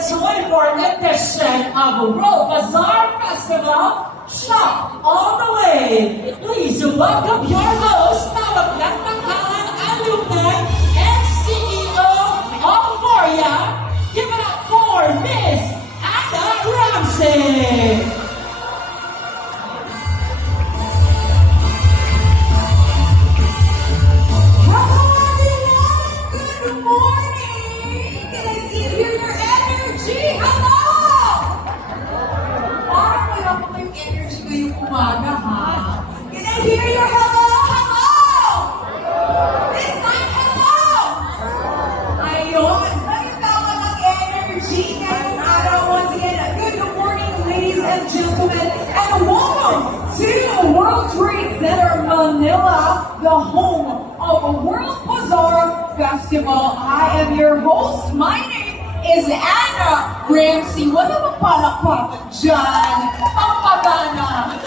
24th edition of World Bazaar Festival. Shop all the way. Please welcome your host, Tawag ng Tanghalan Alumni and CEO of Moria. Give it up for Miss Anna Ramsey. Umaga, ha? Can I hear your hello? Hello! This time, hello! Ayun, nagkakawa ng energy ngayong araw. Once again, good morning, ladies and gentlemen, and welcome to World Trade Center Manila, the home of World Bazaar Festival. I am your host. My name is Anna Ramsey. Wala bang palakpakan dyan? Pampagana.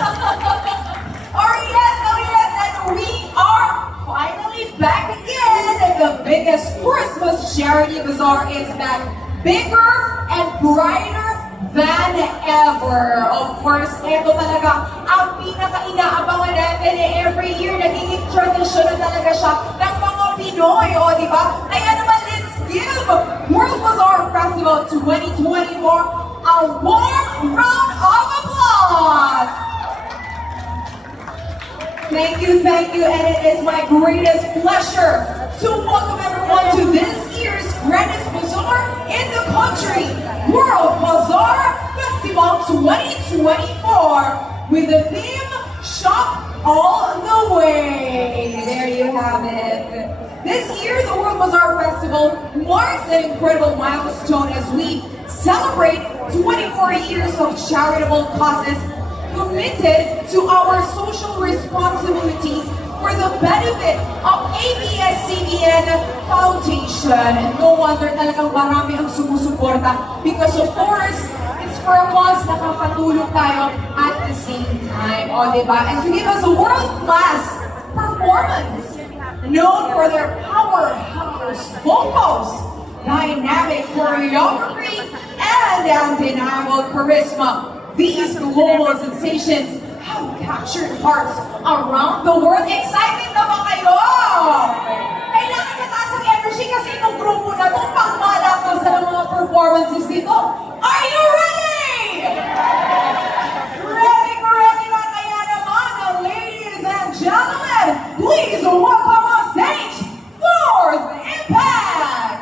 Oh yes, and we are finally back again. And the biggest Christmas charity bazaar is back, bigger and brighter than ever. Of course, ito talaga ang pinaka-inaabangan natin every year. Nagiging tradisyon na talaga siya ng mga Pinoy, o di ba? Kaya naman, let's give World Bazaar Festival 2024 a warm round of applause! Thank you, and it is my greatest pleasure to welcome everyone to this year's grandest bazaar in the country, World Bazaar Festival 2024, with the theme, Shop All the Way. There you have it. This year, the World Bazaar Festival marks an incredible milestone as we celebrate 24 years of charitable causes committed to our social responsibilities for the benefit of ABS-CBN Foundation. And no wonder talagang marami ang sumusuporta because of course, it's for a cause na nakakatulong tayo at the same time. O, diba? And to give us a world-class performance known for their powerhouse vocals, dynamic choreography, and undeniable charisma, these global sensations have captured hearts around the world. Excited na ba kayo? Kailangan mataas ang energy kasi itong grupo na itong pangmalakas sa mga performances dito. Are you ready? Ready na kaya naman, ladies and gentlemen, please welcome on stage Fourth Impact!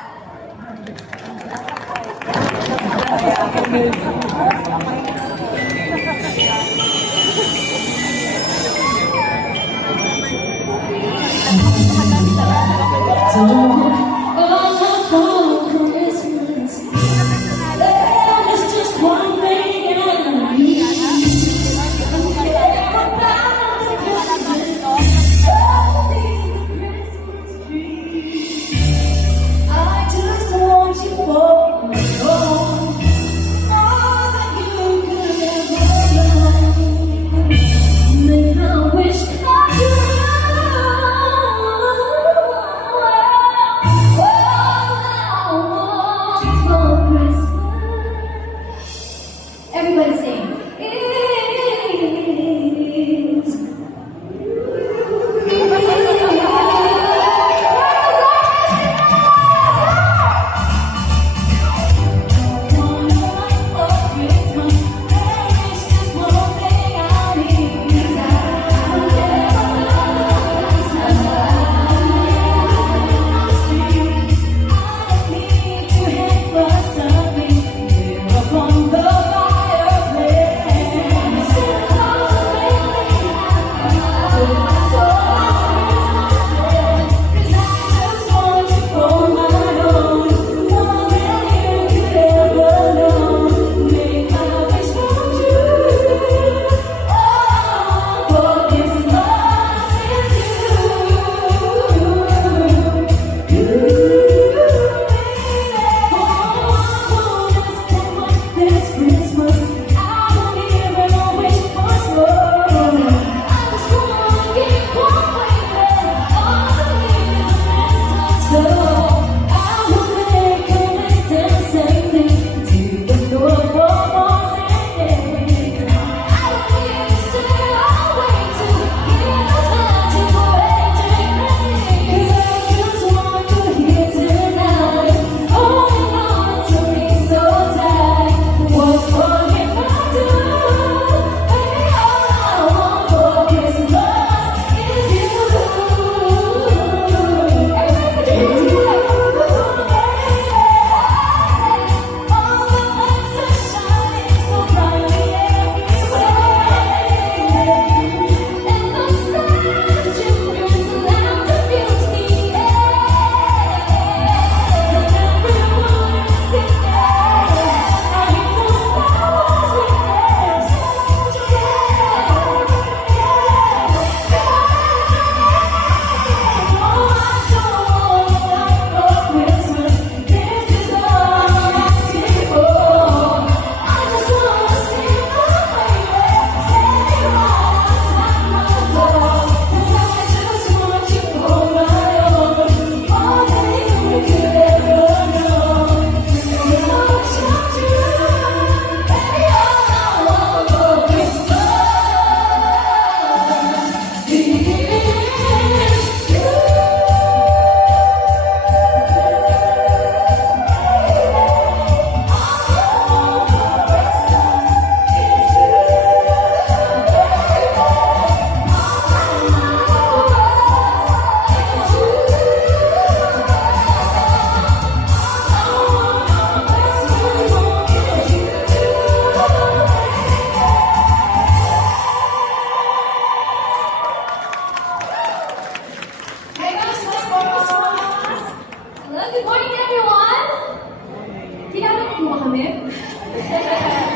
po ba kami?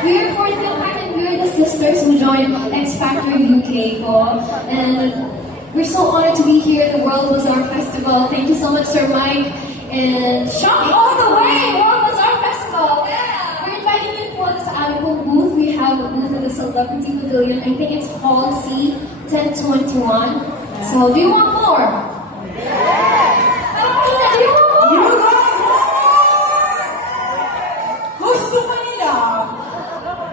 We're for the and we're the sisters who joined X Factor UK po. And we're so honored to be here at the World Bazaar Festival. Thank you so much, Sir Mike. And Shop all the way! World Bazaar Festival! Yeah! We're inviting you po sa aming pong booth. We have a booth in the Celebrity Pavilion. I think it's Hall C, 1021. So, do you want more? Yeah! Do you want more? You guys want more? Gusto pa nila?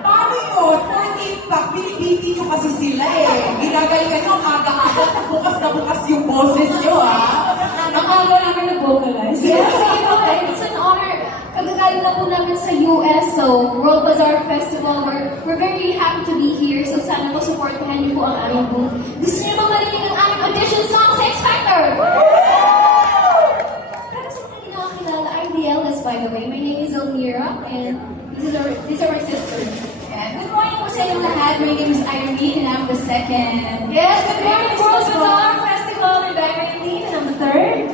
Paano yun? 14 pack, binibiti nyo kasi sila eh. Ginagalingan nyo ang aga-aga, bukas na bukas yung boses nyo ah. Ang aga namin nag-vocalize. Yes, it's an honor. Kagagaling na po namin sa US, so World Bazaar Festival. We're very happy to be here. So sana po supportahan niyo po ang aming booth. Gusto niyo ba marinig ang aming audition song sa X Factor? Pero sa mga hindi nakakilala, I'm the eldest by the way. My name is Elmira, and these are my sisters. Yeah. Good morning po sa inyong lahat. My name is Irene and I'm the second. Yes, good morning, World Bazaar Festival. I'm Irene, and I'm the third.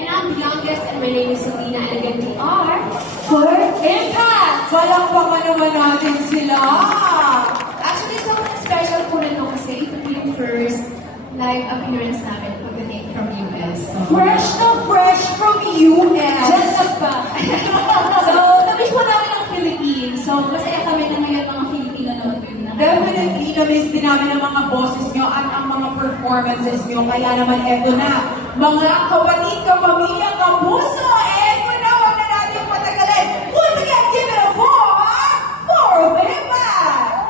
And I'm the youngest and my name is Selena and again we are For Impact! Palakpakan naman natin sila. actually something special po na ito kasi ito po yung first live appearance namin pagdating from US. Fresh na fresh from US. Just up pa. So, na-miss po namin ang Philippines. So, masaya kami na ngayon mga Filipino naman po yung Definitely, na-miss din namin ang mga boses nyo at ang mga performances nyo. Kaya naman, eto na. Mga kapatid, kapamilya, kapuso, eto na, huwag na natin patagalin. Once again, give it a for Impact!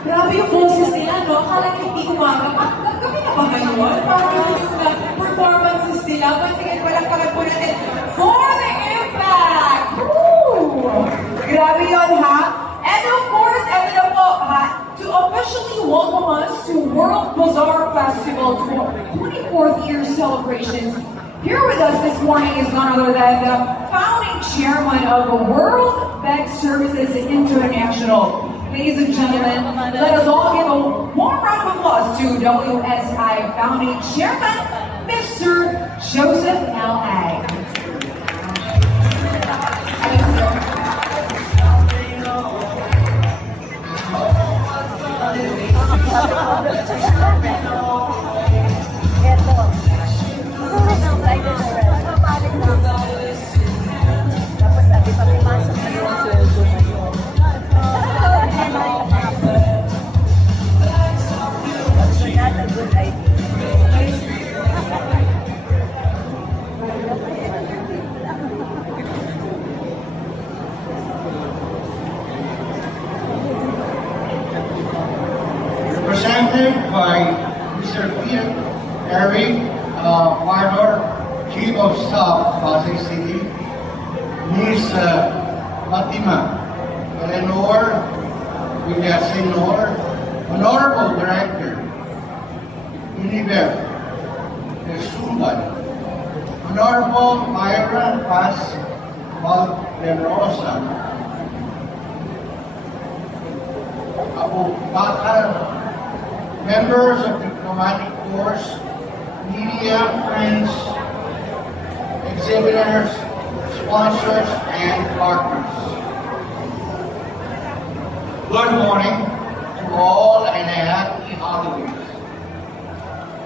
Grabe yung boses nila, no? Akala niyo hindi umaga. Gabi na ba ngayon? Parang yung performances nila. Once again, palakpakan po natin for the impact! Woo! Grabe yun, ha? And of course, ito na po, ha? To officially welcome us to World Bazaar Festival 24th year celebrations. Here with us this morning is none other than the founding chairman of World Bag Services International. Ladies and gentlemen, let us all give a warm round of applause to WSI founding chairman, Mr. Joseph L. Ag. Tapos sabi pa pumasok na yung sweldo ngayon. That's not a good idea. Presented by Mr. Peter Eric Pardo, Chief of Staff, Pasig City, Ms. Fatima Eleanor Villasenor, Honorable Director, Univer Suban, Honorable Myra Paz Valderosa, Abu Bakar, members of diplomatic corps, media friends, exhibitors, sponsors, and partners. Good morning to all and a happy holidays.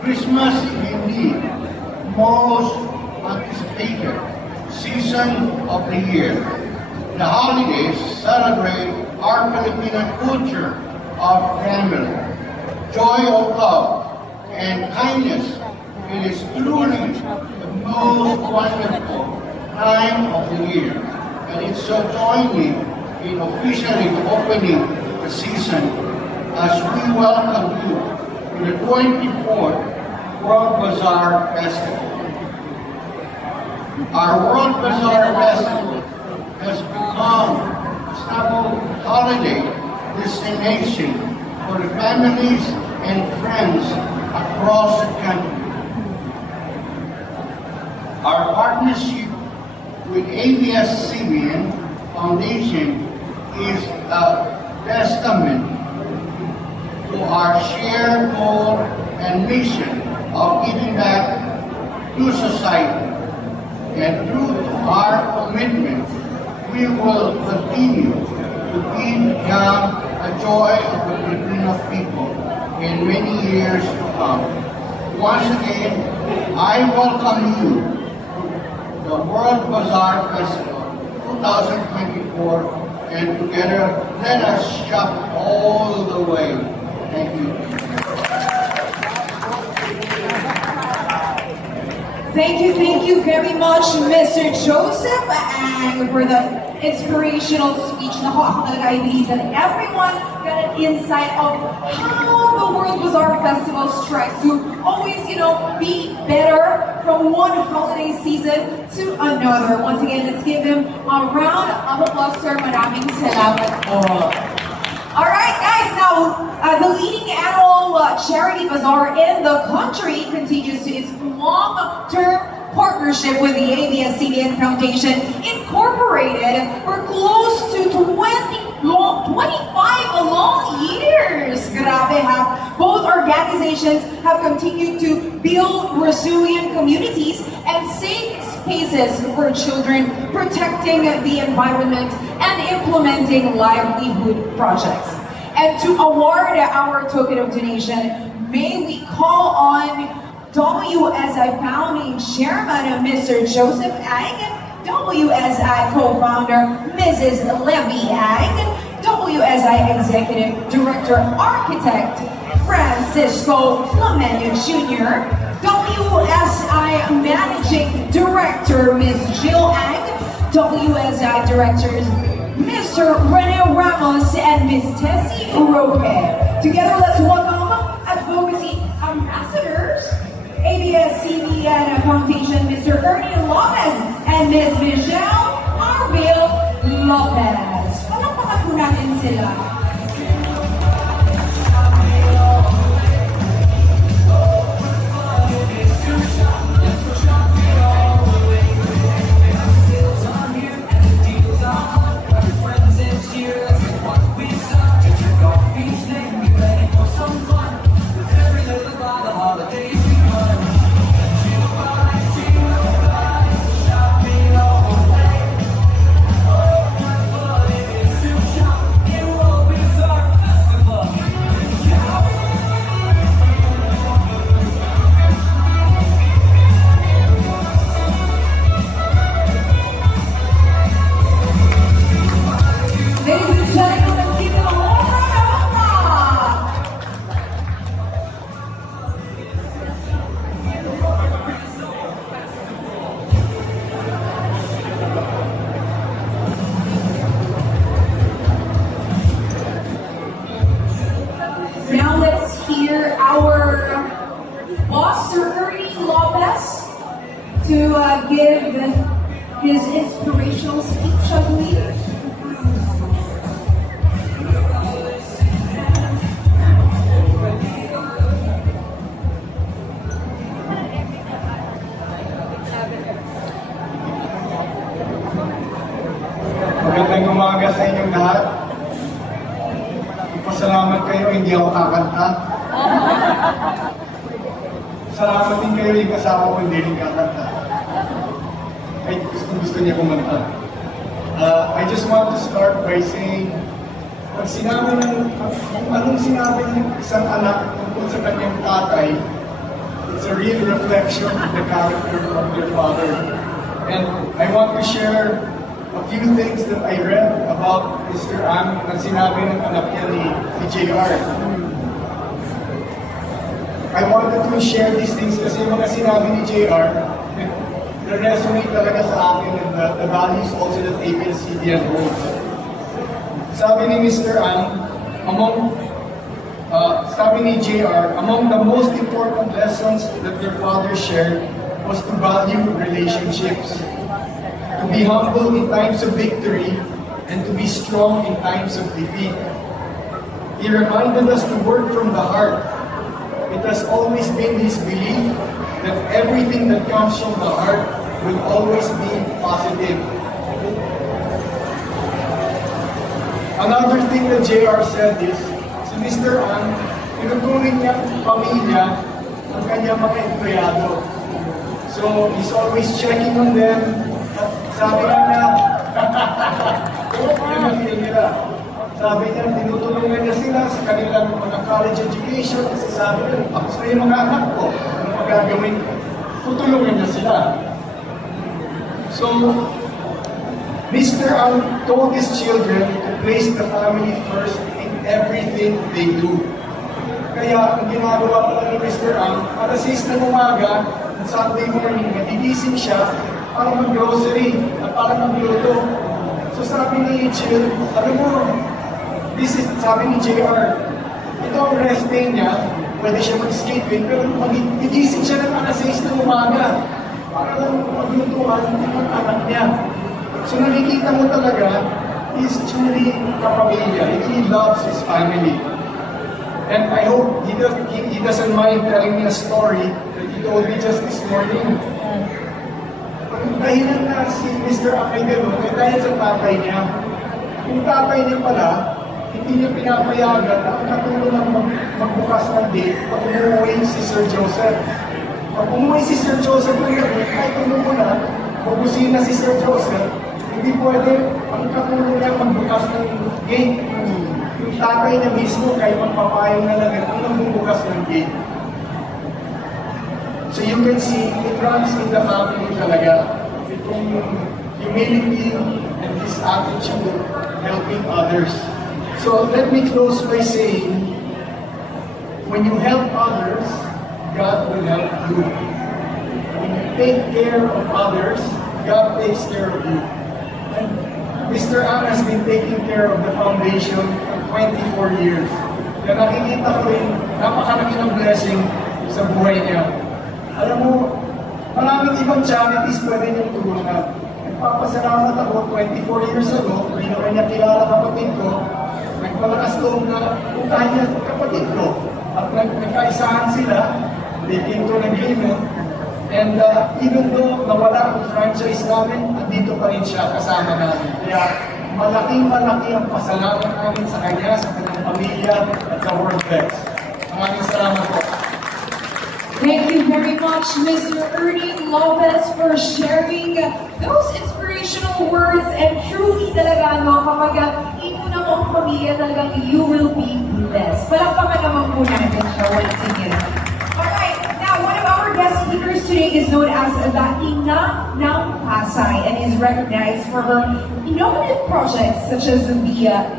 Christmas is indeed most anticipated season of the year. The holidays celebrate our Filipino culture of family, joy of love, and kindness. It is truly the most wonderful time of the year, and it's so join me in officially opening the season as we welcome you to the 24th World Bazaar Festival. Our World Bazaar Festival has become a staple holiday destination for the families and friends across the country. Our partnership with ABS-CBN Foundation is a testament to our shared goal and mission of giving back to society. And through our commitment, we will continue to become a joy of the Filipino people in many years to come. Once again, I welcome you to the World Bazaar Festival 2024, and together let us shop all the way. Thank you. Thank you very much, Mr. Joseph Ang, for the inspirational speech. I believe that everyone got an insight of how the World Bazaar Festival strives to always, be better from one holiday season to another. Once again, let's give them a round of applause, sir. Maraming salamat po. All right, guys, now the leading annual charity bazaar in the country continues to its long-term partnership with the ABS-CBN Foundation, Incorporated, for close to 25 long years. Grabe ha. Both organizations have continued to build resilient communities and safe spaces for children, protecting the environment and implementing livelihood projects. And to award our token of donation, may we call on WSI founding chairman, Mr. Joseph Ang, WSI co-founder, Mrs. Levy Ang, WSI executive director architect, Francisco Flamenio Jr., WSI managing director, Ms. Jill Ang, WSI directors, Mr. Rene Ramos and Ms. Tessie Roque. Together, let's welcome Advocacy Ambassadors, ABS-CBN Foundation, Mr. Ernie Lopez and Ms. Michelle Arville Lopez. Palakpakan po natin sila. Ladies and gentlemen, let's give them a warm round of applause. Now let's hear our boss, Sir Ernie Lopez, to give his inspirational speech, I believe. Magandang umaga sa inyong lahat. Pasalamat kayo, hindi ako kakanta. Salamat din kayo yung kasama ko, hindi rin kakanta. Ay, gusto niya kumanta. I just want to start by saying, pag sinabi anong sinabi ng isang anak tungkol sa kanyang tatay, it's a real reflection of the character of their father. And I want to share a few things that I read about Mr. Ang na sinabi ng anak niya ni JR. I wanted to share these things kasi yung mga sinabi ni JR na-resonate talaga sa akin and the values also that ABS-CBN holds. Sabi ni Mr. Ang, sabi ni JR, among the most important lessons that their father shared was to value relationships, to be humble in times of victory, and to be strong in times of defeat. He reminded us to work from the heart. It has always been his belief that everything that comes from the heart will always be positive. Another thing that JR said is, si Mr. Ang, tinuturing niya ang pamilya ng kanyang mga empleyado. So, he's always checking on them. Sabi niya, yun ang feel nila. Sabi niya, tinutulungan niya sila sa kanilang mga college education kasi sabi niya, ako sa yung mga anak ko, ano magagawin ko? Tutulungan niya sila. So, Mr. Ang told his children to place the family first in everything they do. Kaya, ang ginagawa pala ni Mr. Ang, alas 6 ng umaga, Sunday morning, magigising siya para mag-grocery at para magluto. So sabi ni Jill, alam mo, sabi ni JR, ito ang rest day niya, pwede siya mag-skate pero magigising siya ng alas 6 ng umaga para lang maglutuan ng anak niya. So nakikita mo talaga, he's truly kapamilya. He loves his family. And I hope he doesn't mind telling me a story that he told me just this morning. Dahilan na si Mr. Akay gano'n, ay dahil sa tatay niya. Yung tatay niya pala, hindi niya pinapayagan na ang katulong ng magbukas ng gate pag umuwi si Sir Joseph. Pag umuwi si Sir Joseph ng gabi, kahit tulong mo na, pag-usina si Sir Joseph, hindi pwede ang katulong niya magbukas ng gate. Yung tatay niya mismo, kahit magpapayong na lang, ang bumukas ng gate. So you can see, it runs in the family talaga. Itong humility and this attitude helping others. So let me close by saying, when you help others, God will help you. When you take care of others, God takes care of you. And Mr. Ang has been taking care of the foundation for 24 years. Kaya nakikita ko rin, napakalaki ng blessing sa buhay niya. Alam mo, maraming ibang charities pwede niyong tulungan. Nagpapasalamat ako, 24 years ago, hindi naman niya kilala kapatid ko, nagpalakas loob na puntahan niya kapatid ko. At nagkaisahan sila, they came to an agreement. And even though nawala ang franchise namin, andito pa rin siya kasama namin. Kaya malaking-malaki ang pasalamat namin sa kanya, sa kanyang pamilya, at sa World Best. Maraming salamat po. Thank you very much, Mr. Ernie Lopez, for sharing those inspirational words. And truly talaga, no, kapag ipuna mo ang pamilya, talagang you will be blessed. Palakpakan naman po natin siya once again. Alright, now one of our guest speakers today is known as the Ina ng Pasay and is recognized for her innovative projects such as the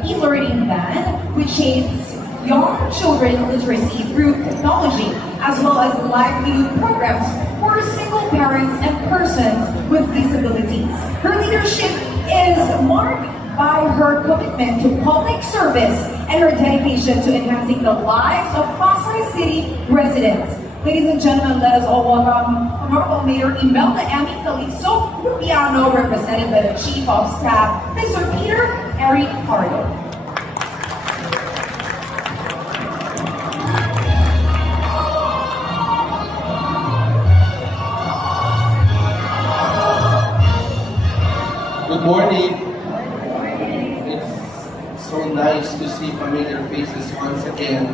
e-learning van, which aids young children literacy through technology, as well as livelihood programs for single parents and persons with disabilities. Her leadership is marked by her commitment to public service and her dedication to enhancing the lives of Pasay City residents. Ladies and gentlemen, let us all welcome Honorable Mayor Imelda Amy Calizo Rubiano, represented by the Chief of Staff, Mr. Peter Eric Pardo. Good morning. It's so nice to see familiar faces once again.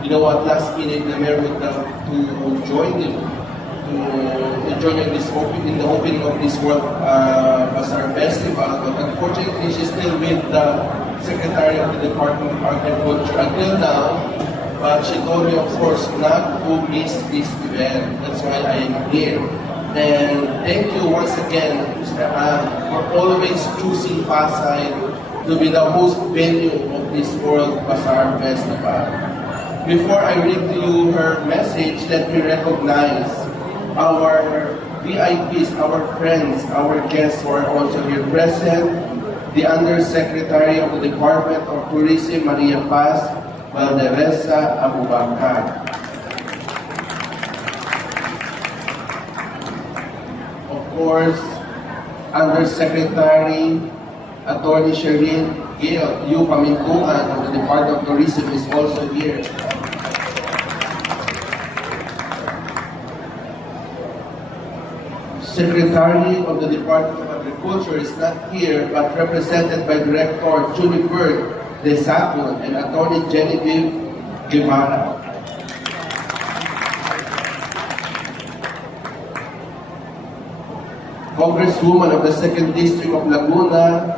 You know what, last minute the mayor would love to join you, to join you in the opening of this World Bazaar Festival, but unfortunately she's still with the Secretary of the Department of Agriculture until now. But she told me, of course, not to miss this event. That's why I am here. And thank you once again, Mr. Han, for always choosing Pasay to be the host venue of this World Bazaar Festival. Before I read to you her message, let me recognize our VIPs, our friends, our guests who are also here present. The Undersecretary of the Department of Tourism, Maria Paz Valderesa Abubakar. Of course, Undersecretary Attorney Sherin Gail Yu Pamintuan of the Department of Tourism is also here. Secretary of the Department of Agriculture is not here, but represented by Director Julie Bird de Sacon and Attorney Genevieve Guevara. Congresswoman of the 2nd District of Laguna,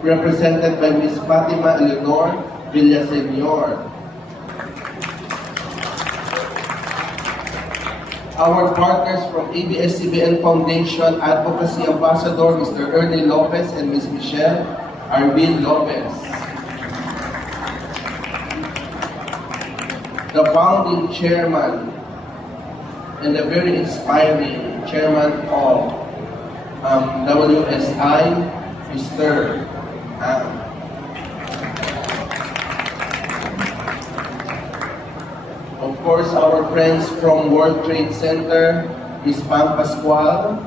represented by Ms. Fatima Eleanor Villaseñor. Our partners from ABS-CBN Foundation Advocacy Ambassador, Mr. Ernie Lopez and Ms. Michelle Arvin Lopez. The founding chairman and the very inspiring chairman of WSI, Mr. Of course, our friends from World Trade Center, Ms. Pam Pascual,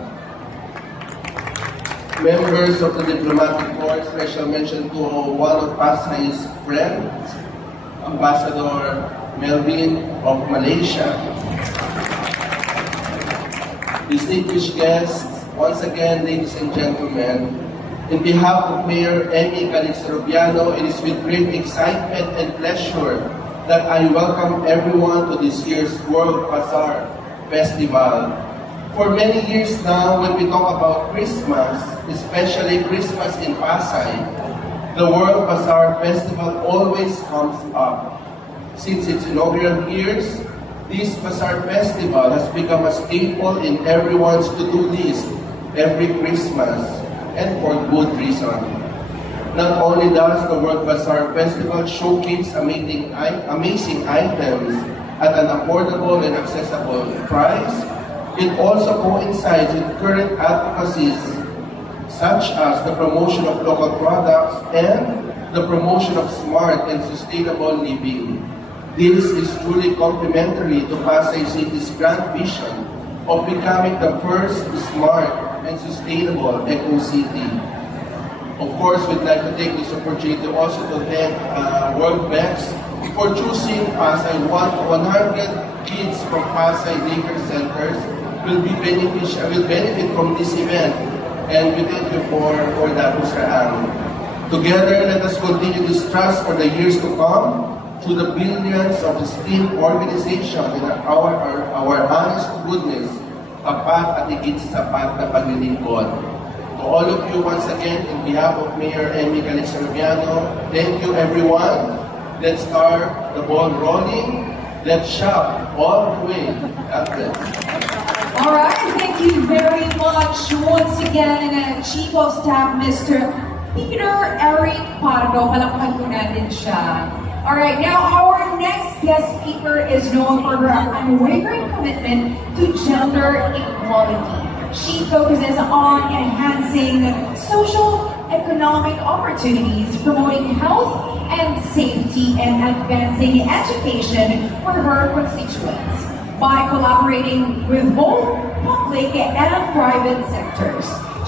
members of the Diplomatic Corps, special mention to one of Pasay's friends, Ambassador Melvin of Malaysia. Distinguished guests, once again, ladies and gentlemen, in behalf of Mayor Amy Calizo Rubiano, it is with great excitement and pleasure that I welcome everyone to this year's World Bazaar Festival. For many years now, when we talk about Christmas, especially Christmas in Pasay, the World Bazaar Festival always comes up. Since its inaugural years, this Bazaar Festival has become a staple in everyone's to-do list every Christmas, and for good reason. Not only does the World Bazaar Festival showcase amazing items at an affordable and accessible price, it also coincides with current advocacies such as the promotion of local products and the promotion of smart and sustainable living. This is truly complementary to Pasay City's grand vision of becoming the first smart and sustainable eco-city. Of course, we'd like to take this opportunity also to thank World Banks for choosing Pasay. 100 kids from Pasay daycare centers will benefit from this event, and we thank you for that, Mr. Ang. Together, let us continue this trust for the years to come through the billions of esteemed organizations in our honest goodness, tapat at higit sa sapat na paglilingkod. To all of you, once again, in behalf of Mayor Emmy Calixto-Rubiano, thank you everyone. Let's start the ball rolling. Let's shop all the way. God bless. All right, thank you very much once again, Chief of Staff, Mr. Peter Eric Pardo. Palakpan ko natin siya. All right, now our next guest speaker is known for her unwavering commitment to gender equality. She focuses on enhancing social economic opportunities, promoting health and safety, and advancing education for her constituents by collaborating with both public and private sectors.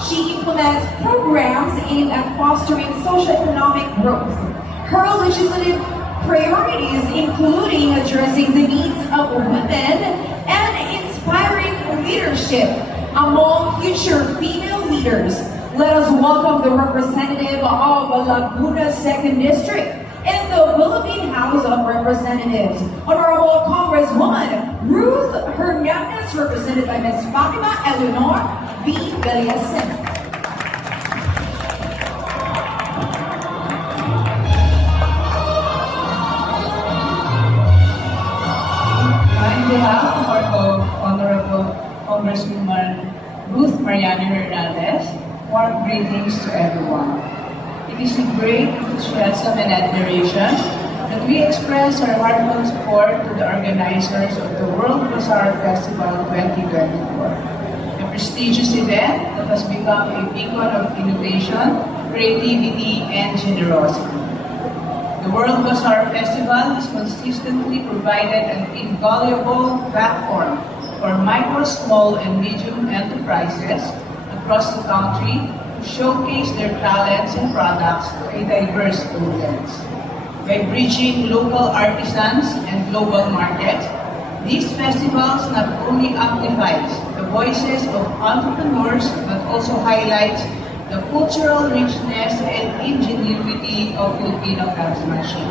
She implements programs aimed at fostering socio-economic growth. Her legislative priorities including addressing the needs of women and inspiring leadership among future female leaders. Let us welcome the representative of Laguna 2nd District in the Philippine House of Representatives, Honorable Congresswoman Ruth Hernandez, represented by Ms. Fatima Eleanor V. Villasen. On behalf of our Honorable Congresswoman Ruth Mariana Hernandez, warm greetings to everyone. It is with great enthusiasm and admiration that we express our heartfelt support to the organizers of the World Bazaar Festival 2024, a prestigious event that has become a beacon of innovation, creativity, and generosity. The World Bazaar Festival has consistently provided an invaluable platform for micro, small, and medium enterprises across the country to showcase their talents and products to a diverse audience. By bridging local artisans and global markets, these festivals not only amplifies the voices of entrepreneurs but also highlights the cultural richness and ingenuity of Filipino craftsmanship.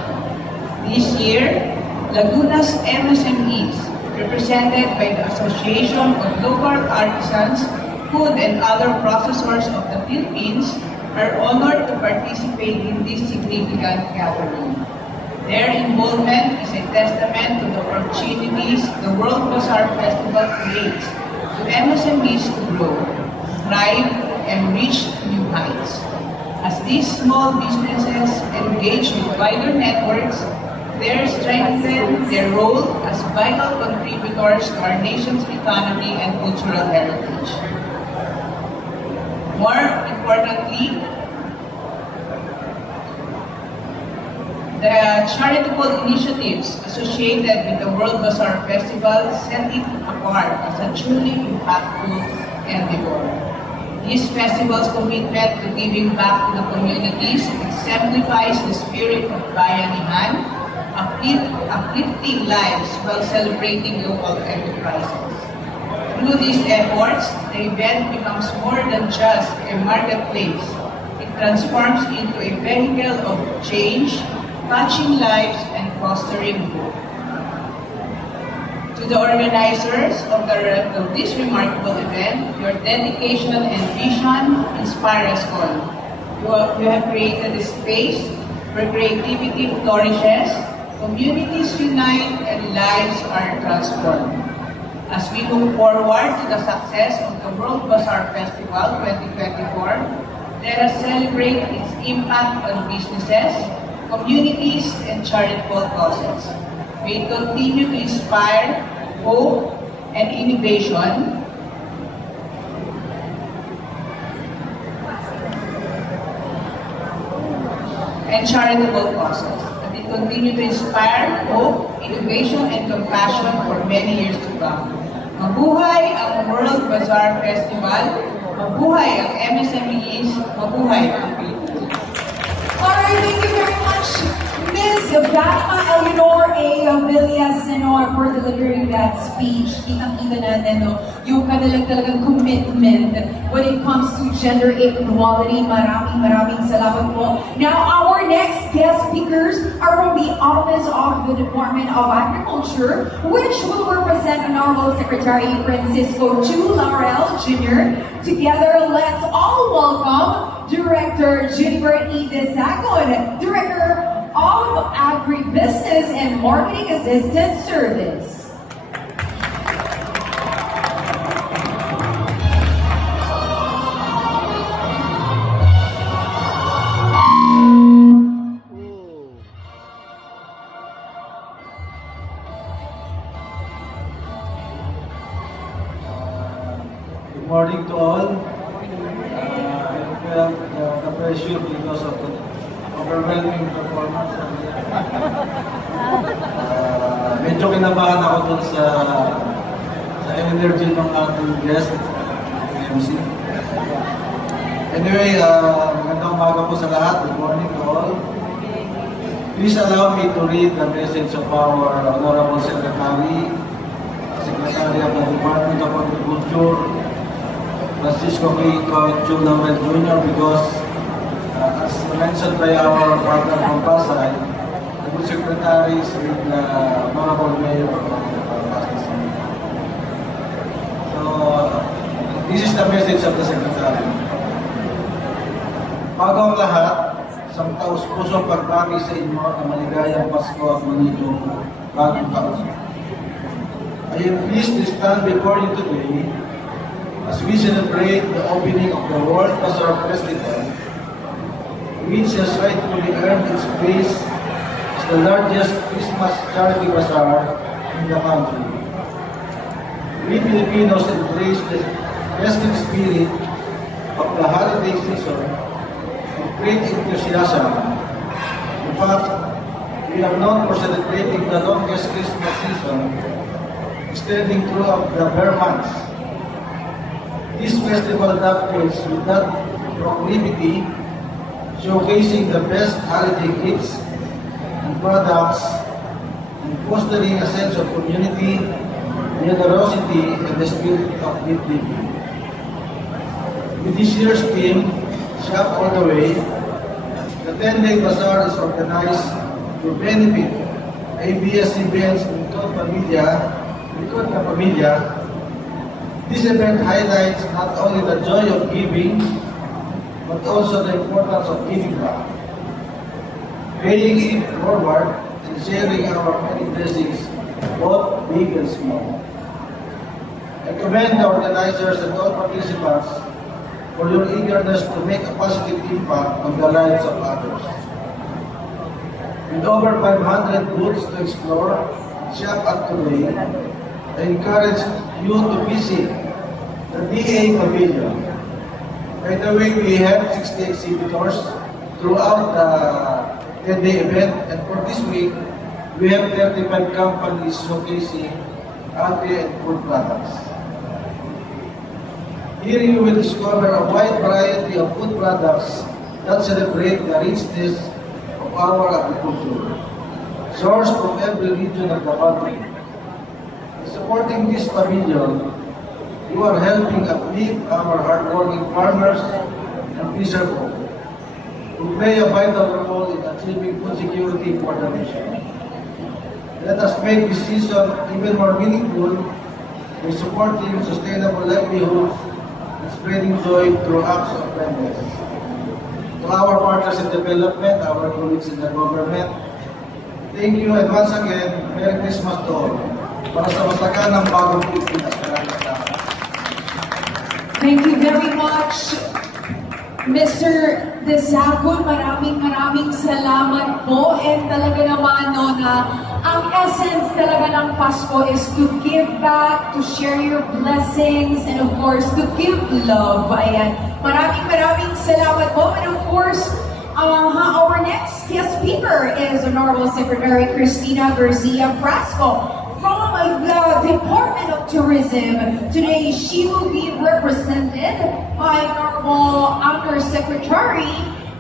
This year, Laguna's MSMEs, represented by the Association of Local Artisans, Food and Other Processors of the Philippines, are honored to participate in this significant gathering. Their involvement is a testament to the opportunities the World Bazaar Festival creates to MSMEs to grow, thrive, and reach new heights. As these small businesses engage with wider networks, they strengthen their role as vital contributors to our nation's economy and cultural heritage. More importantly, the charitable initiatives associated with the World Bazaar Festival set it apart as a truly impactful endeavor. This festival's commitment to giving back to the communities exemplifies the spirit of bayanihan, uplifting lives while celebrating local enterprises. Through these efforts, the event becomes more than just a marketplace. It transforms into a vehicle of change, touching lives and fostering hope. To the organizers of this remarkable event, your dedication and vision inspire us all. You have created a space where creativity flourishes, communities unite, and lives are transformed. As we move forward to the success of the World Bazaar Festival 2024, let us celebrate its impact on businesses, communities, and charitable causes. May it continue to inspire hope and innovation, and charitable causes. And it continue to inspire hope, innovation, and compassion for many years to come. Mabuhay ang World Bazaar Festival, mabuhay ang MSMEs, mabuhay ang Pilipinas. Alright, thank you very much, Ms. Fatma Eleanor A. Villasenor for delivering that speech. Kitang-kita natin, no, yung kanilang talagang commitment when it comes to gender equality. Maraming salamat po. Now, our next guest speakers are from the Office of the Department of Agriculture, which will represent Honorable Secretary Francisco Chu Laurel Jr. Together, let's all welcome Director Jennifer E. Desagon, Director of Agribusiness and Marketing Assistant Service. Good morning to all. I felt the pressure because of the overwhelming performance. Medyo kinabahan ako dun sa energy ng ating guest, MC. Anyway, magandang umaga po sa lahat. Good morning to all. Please allow me to read the message of our Honorable Secretary of the Department of Agriculture, Francisco Chu Laurel Jr. because as mentioned by our partner from Pasay, the good secretary is with the Honorable Mayor of Pasay. So, this is the message of the Secretary. Bago ang lahat, isang taus-pusong pagbati sa inyo na maligayang Pasko at manitong bagong taon. I am pleased to stand before you today as we celebrate the opening of the World Bazaar Festival, which has rightfully earned its place as the largest Christmas charity bazaar in the country. We Filipinos embrace the festive spirit of the holiday season with great enthusiasm. In fact, we are known for celebrating the longest Christmas season, extending throughout the bare months. This festival dovetails with that proclivity, showcasing the best holiday gifts and products and fostering a sense of community, generosity, and the spirit of gift giving. With this year's theme, Shop All the Way, the 10-day bazaar is organized to benefit ABS-CBN's Likod na Pamilya. This event highlights not only the joy of giving, but also the importance of giving back, paying it forward, and sharing our many blessings, both big and small. I commend the organizers and all participants for your eagerness to make a positive impact on the lives of others. With over 500 booths to explore, shop at today, I encourage you to visit the DA Pavilion. By the way, we have 60 exhibitors throughout the 10-day event, and for this week, we have 35 companies showcasing agri and food products. Here you will discover a wide variety of food products that celebrate the richness of our agriculture, sourced from every region of the country. Supporting this pavilion, you are helping uplift our hardworking farmers and fisherfolk who play a vital role in achieving food security for the nation. Let us make this season even more meaningful by supporting sustainable livelihoods and spreading joy through acts of kindness. To our partners in development, our colleagues in the government, thank you, and once again, Merry Christmas to all. Para sa masaganang bagong Pilipinas. Thank you very much, Mr. Desagon. Maraming salamat po. And talaga naman, no, na ang essence talaga ng Pasko is to give back, to share your blessings, and of course, to give love. Ayan. Maraming salamat po. And of course, Our next guest speaker is Honorable Secretary Cristina Garcia Frasco from the Department of Tourism. Today, she will be represented by Honorable Undersecretary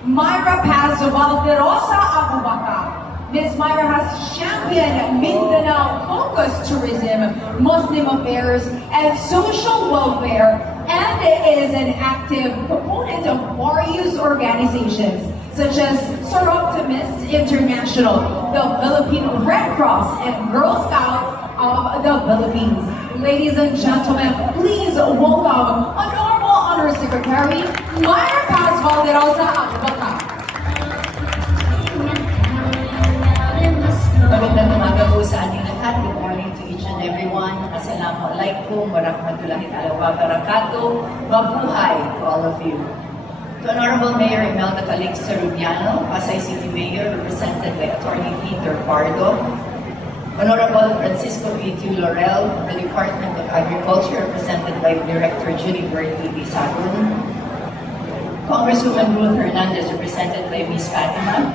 Myra Paz Valderosa Abubakar. Ms. Myra has championed Mindanao-focused tourism, Muslim affairs, and social welfare, and is an active proponent of various organizations such as Sir Optimist International, the Filipino Red Cross, and Girl Scouts of the Philippines. Ladies and gentlemen, please welcome Honorable Undersecretary Myra Paz Valderosa Abubakar. Magandang umaga po sa ating lahat. Good morning to each and everyone. Assalamualaikum warahmatullahi wabarakatuh. Mabuhay to all of you. To Honorable Mayor Imelda Calixto Rubiano, Pasay City Mayor, represented by Attorney Peter Pardo. Honorable Francisco P. Laurel, the Department of Agriculture, represented by Director Judy Bertie B. Sagun. Congresswoman Ruth Hernandez, represented by Ms. Fatima.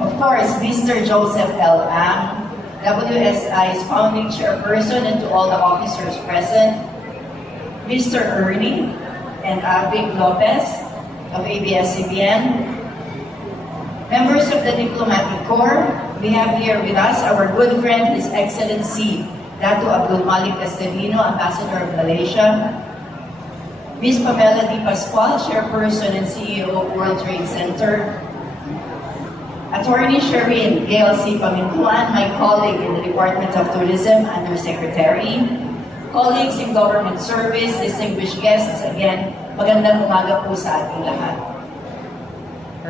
Of course, Mr. Joseph L. Ang, WSI's founding chairperson, and to all the officers present, Mr. Ernie and Vic Lopez of ABS-CBN, members of the Diplomatic Corps. We have here with us our good friend, His Excellency Dato Abdul Malik Castellino, Ambassador of Malaysia, Ms. Pamela Di Pascual, chairperson and CEO of World Trade Center, Attorney Shereen Gail C. Pamintuan, my colleague in the Department of Tourism, Undersecretary, colleagues in government service, distinguished guests, again, magandang umaga po sa ating lahat.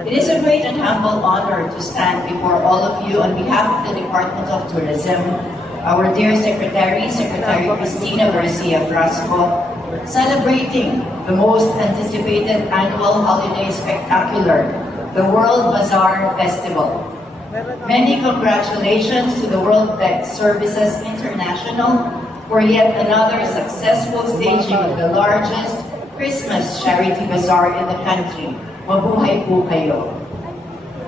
It is a great and humble honor to stand before all of you on behalf of the Department of Tourism, our dear Secretary, Secretary Cristina Garcia Frasco, celebrating the most anticipated annual holiday spectacular, the World Bazaar Festival. Many congratulations to the World Deck Services International for yet another successful staging of the largest Christmas charity bazaar in the country. Mabuhay po kayo.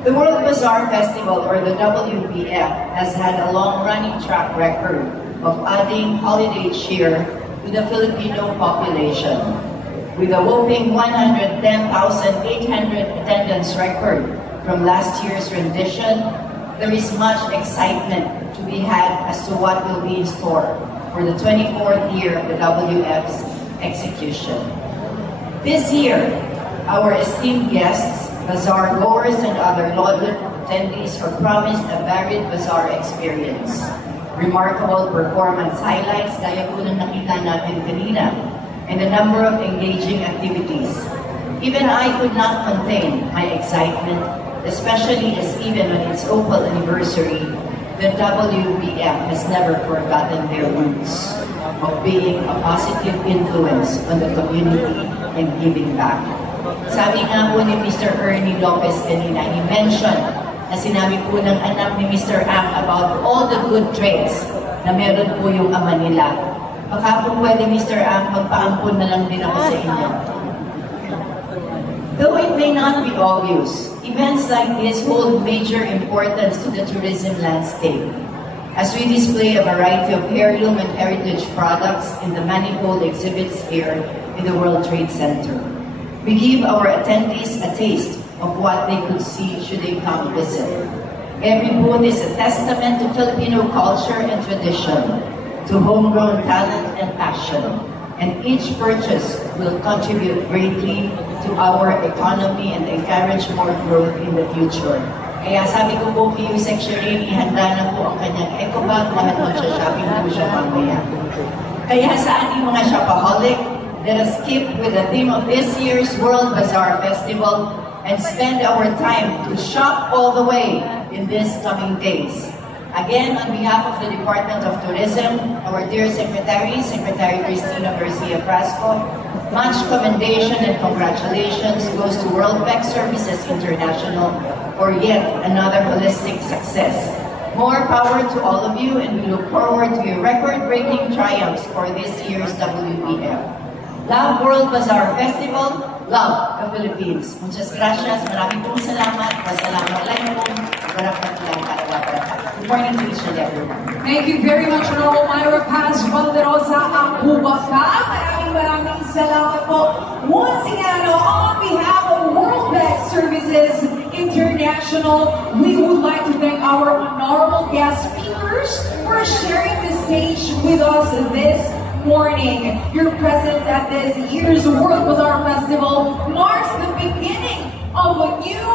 The World Bazaar Festival, or the WBF, has had a long-running track record of adding holiday cheer to the Filipino population. With a whopping 110,800 attendance record from last year's rendition, there is much excitement to be had as to what will be in store for the 24th year of the WF's execution. This year, our esteemed guests, bazaar goers, and other lauded attendees are promised a varied bazaar experience. Remarkable performance highlights, gaya po ng nakita natin kanina, and a number of engaging activities. Even I could not contain my excitement, especially as even on its opal anniversary, the WBF has never forgotten their roots of being a positive influence on the community and giving back. Sabi nga po ni Mr. Ernie Lopez kanina, he mentioned na sinabi po ng anak ni Mr. Ang about all the good traits na meron po yung ama nila. Baka po pwede, Mr. Ang, magpaampun na lang din ako sa inyo. Though it may not be obvious, events like this hold major importance to the tourism landscape, as we display a variety of heirloom and heritage products in the manifold exhibits here in the World Trade Center. We give our attendees a taste of what they could see should they come visit. Every booth is a testament to Filipino culture and tradition, to homegrown talent and passion, and each purchase will contribute greatly to our economy and encourage more growth in the future. Kaya sabi ko po kay Yusek Shereen, ihanda na po ang kanyang eco bag, lahat mag-shopping po siya mamaya. Kaya sa ating mga shopaholic, let us keep with the theme of this year's World Bazaar Festival and spend our time to shop all the way in these coming days. Again, on behalf of the Department of Tourism, our dear Secretary, Secretary Cristina Garcia Frasco, much commendation and congratulations goes to World Deck Services International for yet another holistic success. More power to all of you, and we look forward to your record-breaking triumphs for this year's WBF. Love World Bazaar Festival, love the Philippines. Muchas gracias. Maraming pong salamat. Wassalamualaikum warahmatullahi wabarakatuh. Good morning to each and everyone. Thank you very much, Honorable Myra Paz Valderosa Abubakar. Maraming salamat po. Once again, on behalf of World Bank Services International, we would like to thank our honorable guest speakers for sharing the stage with us this morning. Your presence at this year's World Bazaar Festival marks the beginning of new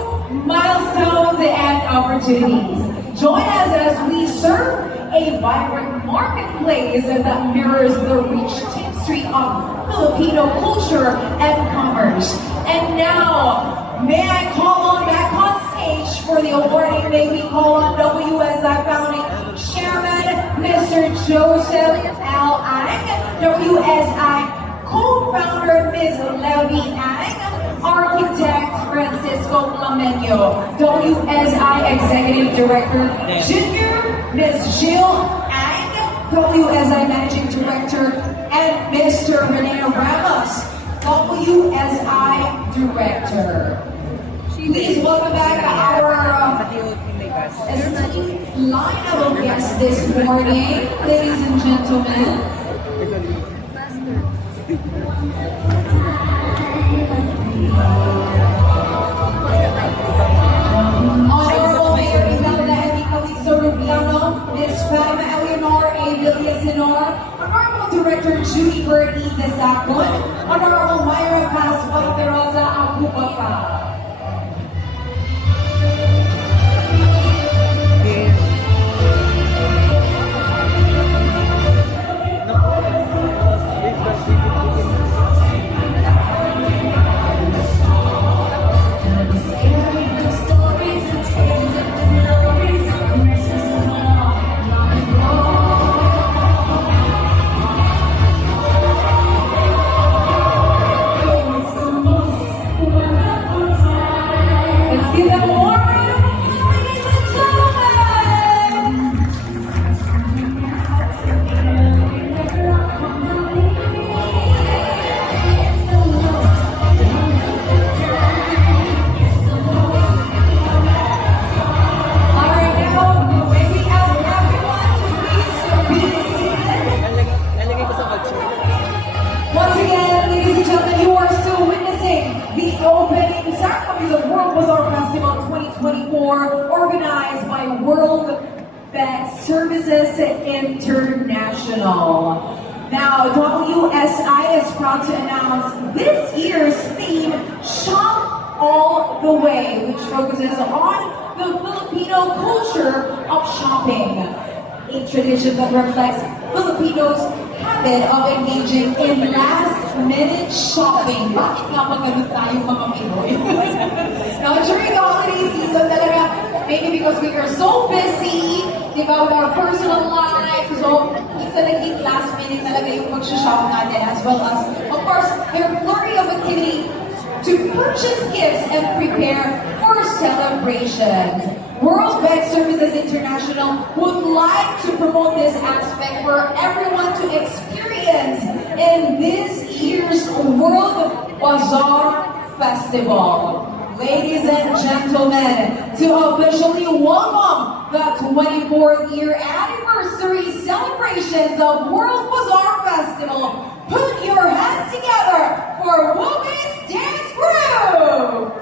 milestones and opportunities. Join us as we serve a vibrant marketplace that mirrors the rich tapestry of Filipino culture and commerce. And now, may I call on back on stage for the awarding, may we call on WSI founding chairman, Mr. Joseph L. Ang, WSI co-founder, Ms. Levy Ang, architect Francisco Flamenio, WSI executive director, Junior, Ms. Jill Ang, WSI managing director, and Mr. Rene Ramos, WSI director. Please welcome back our esteemed lineup of guests this morning, ladies and gentlemen. Honorable Mayor Imelda Emi Calixto Rubiano, Ms. Fatima Eleanor A. Villasenor, Honorable Director Judy Bertie Desacon, Honorable Myra Paz Valderosa Abubakar. Organized by World Bank Services International. Now, WSI is proud to announce this year's theme, Shop All the Way, which focuses on the Filipino culture of shopping, a tradition that reflects Filipinos' habit of engaging in last-minute shopping. Bakit nga ba ganun tayo mga Pinoy? Now, during the holiday season talaga, maybe because we are so busy, di ba, with our personal lives, so minsan naging last minute talaga yung mag-shop natin, as well as, of course, their flurry of activity to purchase gifts and prepare for celebrations. World Bank Services International would like to promote this aspect for everyone to experience in this year's World Bazaar Festival. Ladies and gentlemen, to officially welcome the 24th year anniversary celebrations of World Bazaar Festival, put your hands together for Wookie's Dance Group!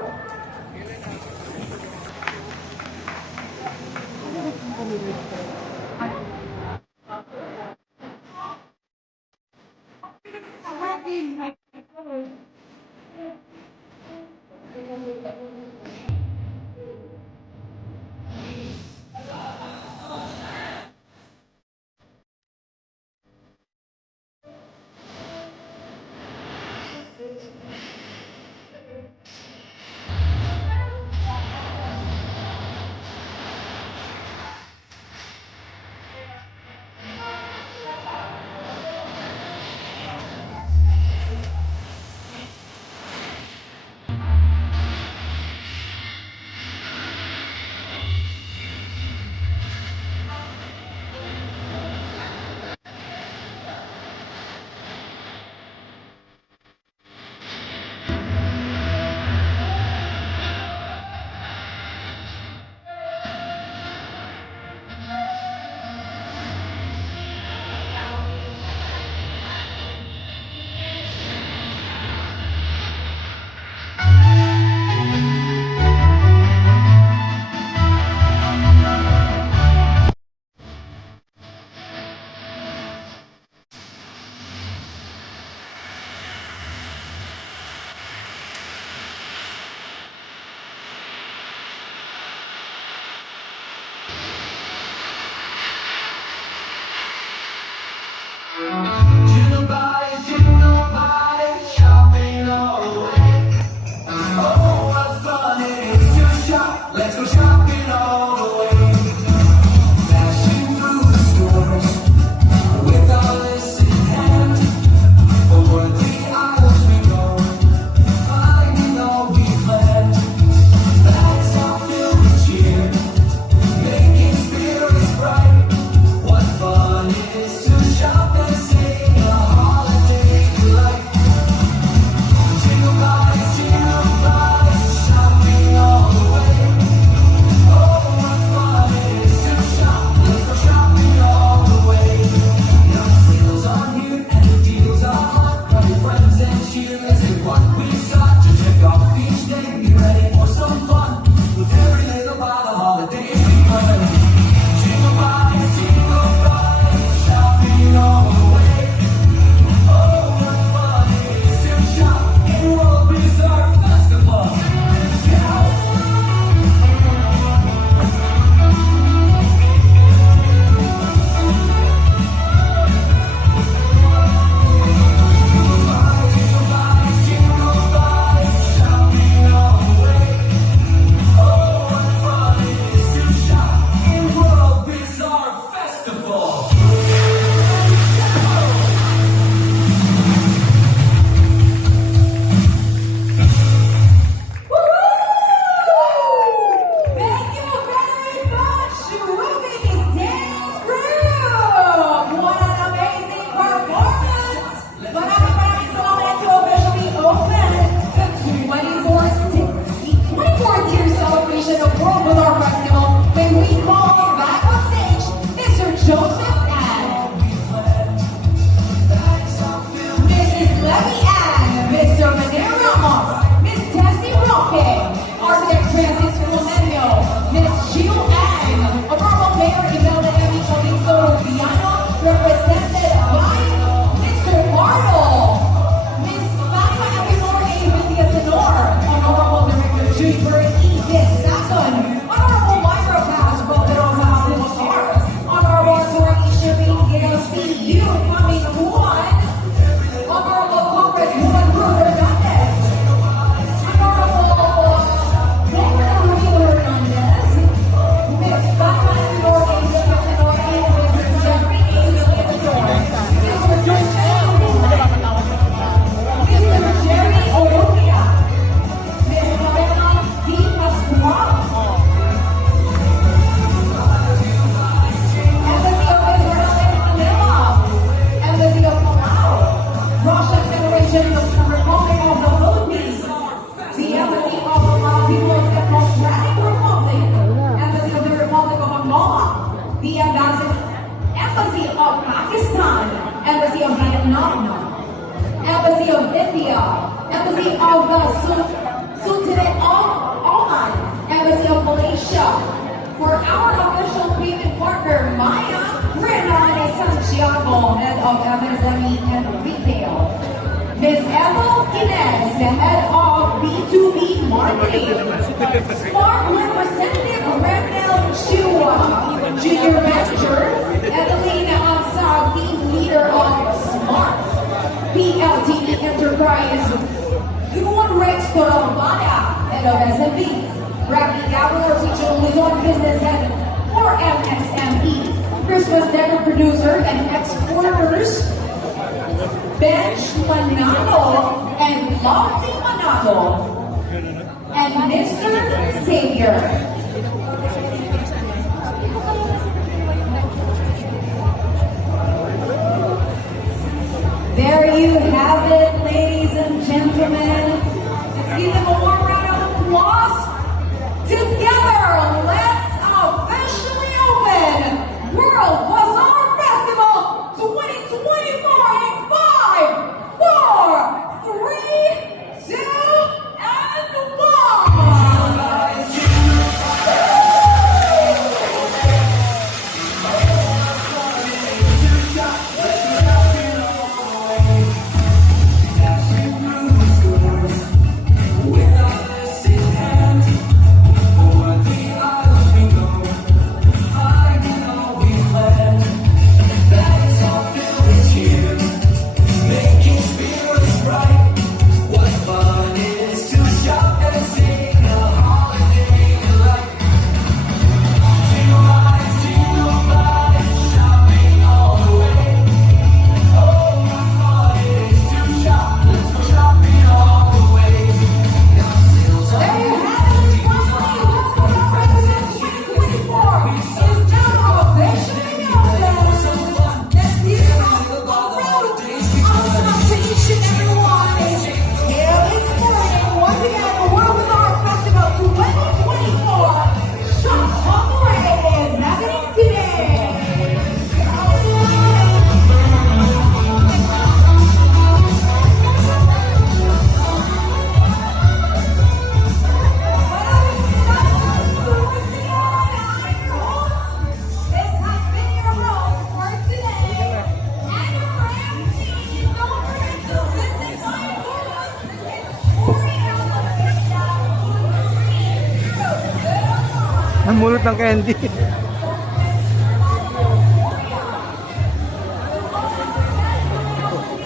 Nagbalot ng candy.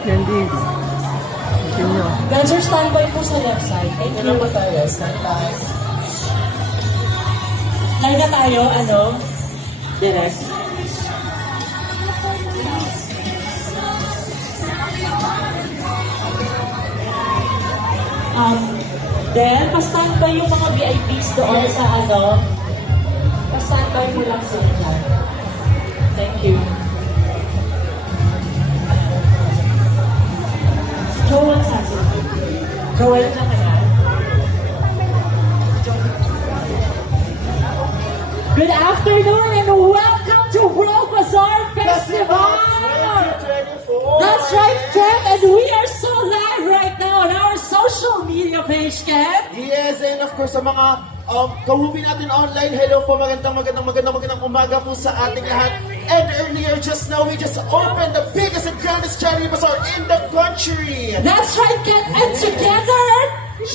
Candy. Continue. Dancer, standby po sa left side. Thank you. po tayo, standby. Live na tayo, ano? Direct. Then, pa-standby yung mga VIPs doon sa ano. Pa-standby mo lang sila dyan. Thank you. Joel Sassi. Joel na kaya. Good afternoon and welcome to World Bazaar Festival! That's right, Ken, and we are so live right now on our social media page, Ken. Yes, and of course, sa mga kahubi natin online, hello po, magandang umaga po sa ating lahat. And earlier, just now, we just opened the biggest and grandest charity bazaar in the country. That's right, Ken, and together,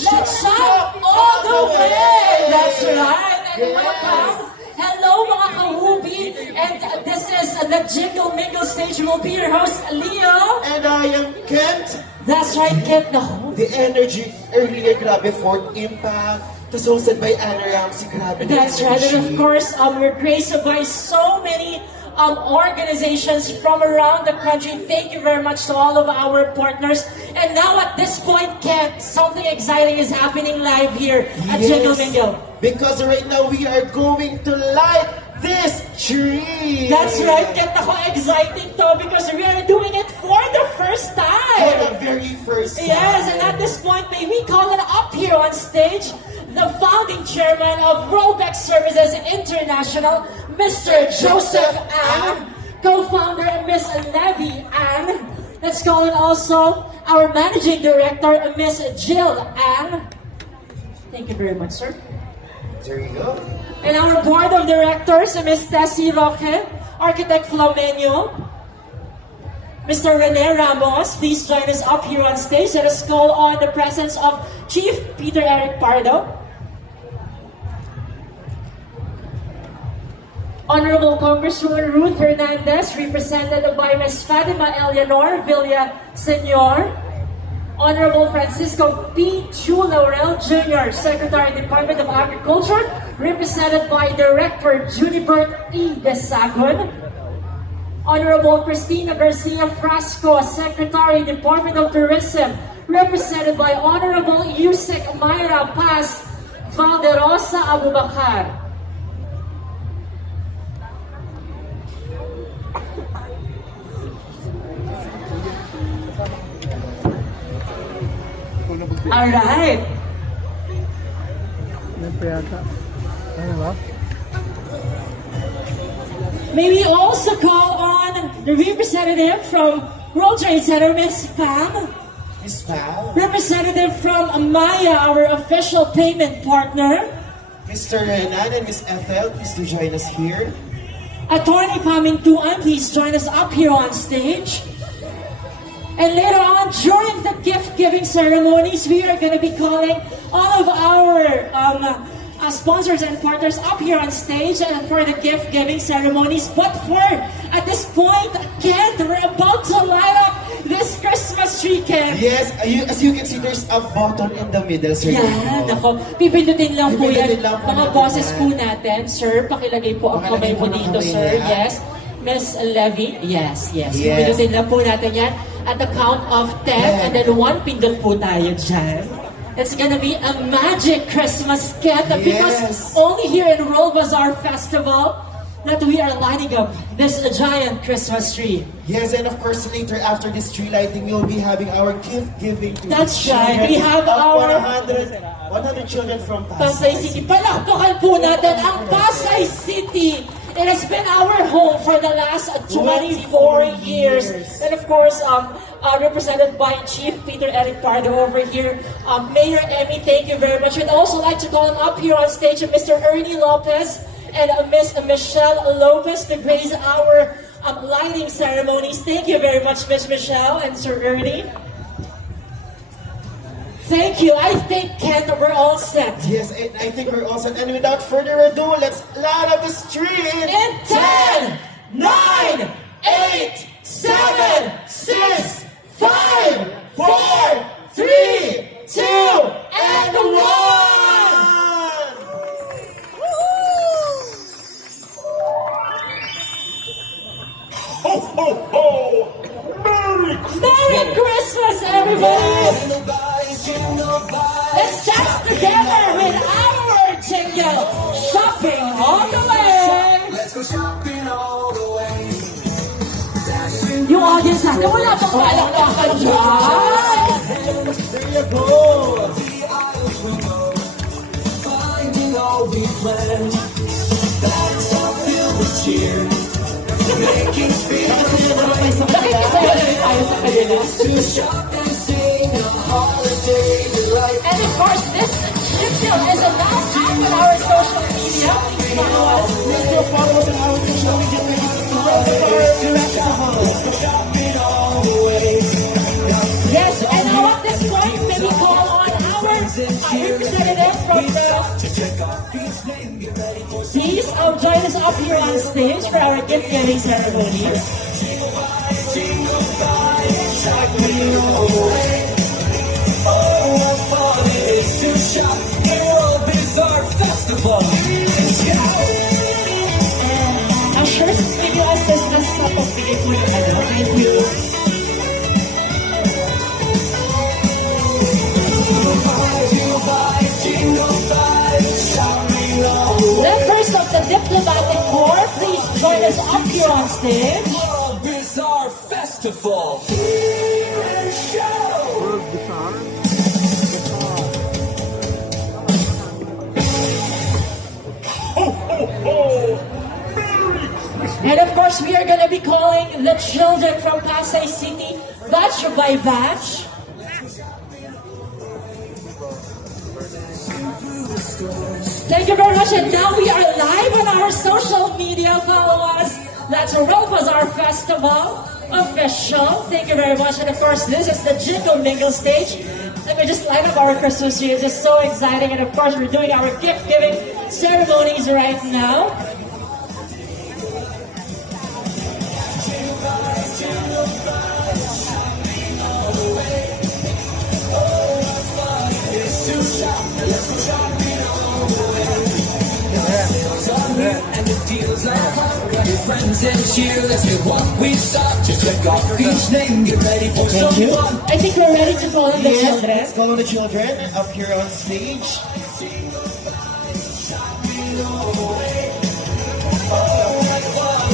let's shop all the way! That's right, and welcome. Hello mga kahubi, and this is the Jingle Mingle stage. Will be your host, Leo. And I am Kent. That's right, Kent. No. The energy earlier, grabe, Fourth Impact. Tas hosted by Anna Ramsey, grabe. That's right, and of course, we're graced by so many organizations from around the country. Thank you very much to all of our partners. And now at this point, Kent, something exciting is happening live here at Jingle Mingle. Because right now we are going to light this tree. That's right, Kent. Ako exciting to because we are doing it for the first time. For the very first time. Yes, and at this point, may we call it up here on stage, the founding chairman of Robex Services International, Mr. Joseph Ang, co-founder Miss Levy Ang. Let's call it also our managing director, Miss Jill Ang. Thank you very much, sir. There you go. And our board of directors, Ms. Tessie Roque, Architect Flamenio, Mr. Rene Ramos, please join us up here on stage. Let us call on the presence of Chief Peter Eric Pardo, Honorable Congresswoman Ruth Hernandez, represented by Ms. Fatima Eleanor Villa Senior, Honorable Francisco P. Chu Laurel Jr., Secretary, Department of Agriculture, represented by Director Junibert E. Desagun, Honorable Cristina Garcia Frasco, Secretary, Department of Tourism, represented by Honorable Yusek Mayra Paz Valderosa Abubakar. All right. May we also call on the representative from World Trade Center, Ms. Pam. Miss Pam. Representative from Amaya, our official payment partner. Mr. Renan and Miss Ethel, please do join us here. Attorney Pamintuan, please join us up here on stage. And later on, during the gift-giving ceremonies, we are going to be calling all of our sponsors and partners up here on stage for the gift-giving ceremonies. But at this point, Kent, we're about to light up this Christmas tree, Kent. Yes, as you can see, there's a button in the middle, sir. Yan, ako. Pipindutin lang po yan. Pipindutin lang po Mga natin bosses yan. po natin. Sir, pakilagay po ang kamay Pakilagay po po ng dito, kamay sir. niya. Yes. Miss Levy, yes. Yes. Pipindutin lang po natin yan. At the count of 10, and then 1 pindot po tayo dyan. It's gonna be a magic Christmas gift because only here in World Bazaar Festival that we are lighting up this giant Christmas tree. Yes, and of course, later after this tree lighting, we'll be having our gift giving to That's the children. right. We have our 100 children from Pasay City. Palakpakan po natin ang Pasay City. It has been our home for the last 24 years. And of course, represented by Chief Peter Eric Pardo over here. Mayor Emmy, thank you very much. We'd also like to call up here on stage Mr. Ernie Lopez and Miss Michelle Lopez to grace our lighting ceremonies. Thank you very much, Miss Michelle and Sir Ernie. Thank you. I think, Ken, we're all set. Yes, I think we're all set. And without further ado, let's light up the street. In 10, 9, 8, 7, 6, 5, 4, 3, 2, and 1! Ho, ho, ho! Merry Christmas, everybody! Let's dance together with our jingle, Shopping All the Way! Let's go shopping all the way. Yung audience natin, wala pang palakpakan dyan! There you go! Finding all we planned. That's how filled with cheer. Making space Nakikisayaw na rin tayo sa kanila. to shop and sing a holiday delight. And of course, this jingle is about up on our social media. Please follow us. Please still follow us on our social media pages as well as our festival. Shopping all the way. Yes, and now at this point, maybe call on our representative from the... Please join us up here on stage for our gift-giving ceremonies. I'm sure maybe us as this up of the thank you. Members of the diplomatic corps, please join us up here on stage. World Bizarre Festival. And of course, we are going to be calling the children from Pasay City, batch by batch. Thank you very much. And now we are live on our social media. Follow us. That's World Bazaar Festival official. Thank you very much. And of course, this is the Jingle Mingle stage. Let me just light up our Christmas tree. It's just so exciting. And of course, we're doing our gift giving ceremonies right now. And the deals are hot. Got your friends and cheer. Let's get what we stop. Just check off each name. Get ready for some fun. I think we're ready to call on the Yes, children. let's call on the children up here on stage.